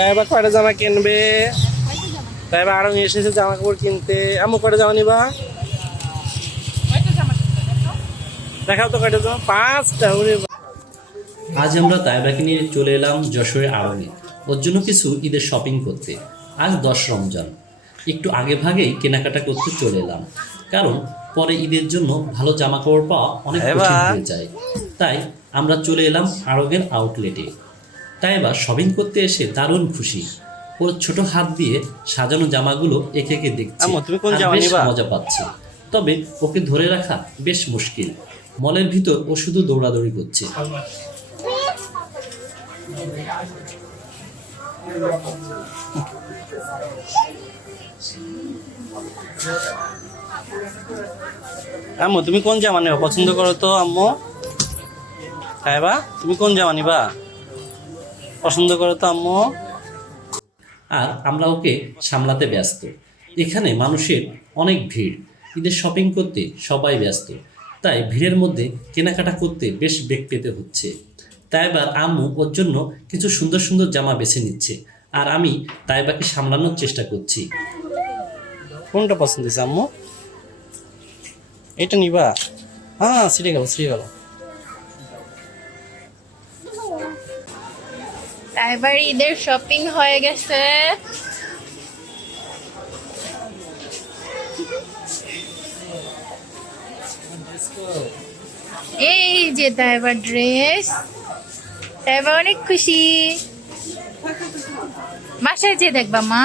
তাই বা কয়টা জামা কিনবে? তাই বা আরও এসেছে জামা কাপড় কিনতে। আমু কয়টা জামা নিবা? দেখাও তো কয়টা জামা। পাঁচটা ওরে আজ আমরা তাইবাকে নিয়ে চলে এলাম যশোরের আড়ঙে। ওর জন্য কিছু ঈদের শপিং করতে। আজ দশ রমজান। একটু আগে ভাগেই কেনাকাটা করতে চলে এলাম। কারণ পরে ঈদের জন্য ভালো জামা কাপড় পাওয়া অনেক কঠিন হয়ে যায়। তাই আমরা চলে এলাম আড়গের আউটলেটে তাই এবার শপিং করতে এসে দারুণ খুশি। ওর ছোট হাত দিয়ে সাজানো জামাগুলো একে একে দেখছে আম্মু, তুমি কোন জামা বেশ মজা পাচ্ছে। তবে ওকে ধরে রাখা বেশ মুশকিল। মলের ভিতর ও শুধু দৌড়াদৌড়ি করছে। আম্মু তুমি কোন জামা নেবা? পছন্দ করো তো আম্মু। তাই বা তুমি কোন জামা নিবা? পছন্দ করো তো আম্মু। আর আমরা ওকে সামলাতে ব্যস্ত। এখানে মানুষের অনেক ভিড়। ঈদের শপিং করতে সবাই ব্যস্ত। তাই ভিড়ের মধ্যে কেনাকাটা করতে বেশ বেগ পেতে হচ্ছে। তাই এবার আম্মু ওর জন্য কিছু সুন্দর সুন্দর জামা বেছে নিচ্ছে। আর আমি তাইবাকে সামলানোর চেষ্টা করছি। কোনটা পছন্দ হয়েছে আম্মু? এটা নিবা। হ্যাঁ সিটে গেল সিটে গেল। এবার ঈদের শপিং হয়ে গেছে। এই যে তাইবার ড্রেস তাইবা অনেক খুশি। বাসায় যে দেখবা, মা।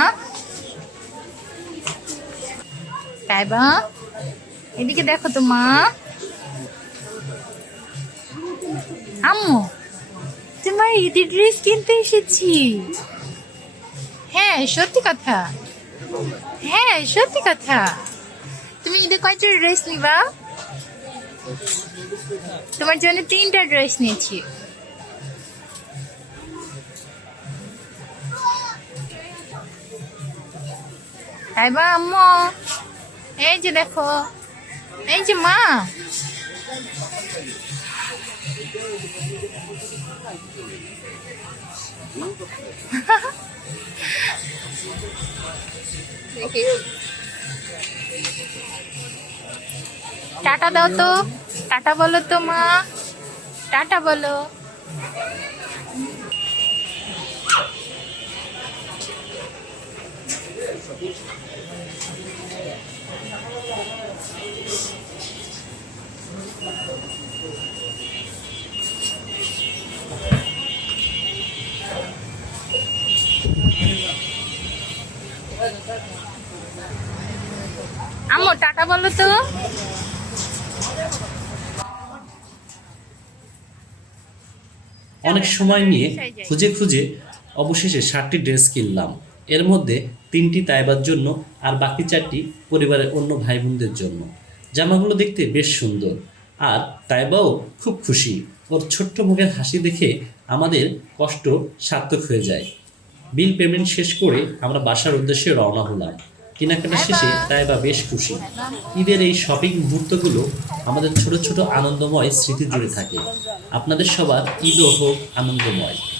তাইবা এদিকে দেখো তো, মা। আম্মু তোমার ঈদের ড্রেস কিনতে এসেছি। হ্যাঁ সত্যি কথা। হ্যাঁ সত্যি কথা। তুমি ঈদে কয়টা ড্রেস নিবা? তোমার জন্য তিনটা ড্রেস নিয়েছি। তাই বা আম্মু, এই যে দেখো, এই যে মা। টাটা দাও তো। টাটা বলো তো মা। টাটা বলো। আম্মু টাটা বলো তো। অনেক সময় নিয়ে খুঁজে খুঁজে অবশেষে ষাটটি ড্রেস কিনলাম। এর মধ্যে তিনটি তাইবার জন্য আর বাকি চারটি পরিবারের অন্য ভাই বোনদের জন্য। জামাগুলো দেখতে বেশ সুন্দর। আর তাইবাও খুব খুশি। ওর ছোট্ট মুখের হাসি দেখে আমাদের কষ্ট সার্থক হয়ে যায়। বিল পেমেন্ট শেষ করে আমরা বাসার উদ্দেশ্যে রওনা হলাম। কেনাকাটা শেষে তাই বা বেশ খুশি। ঈদের এই শপিং মুহূর্তগুলো আমাদের ছোট ছোট আনন্দময় স্মৃতি জুড়ে থাকে। আপনাদের সবার ঈদও হোক আনন্দময়।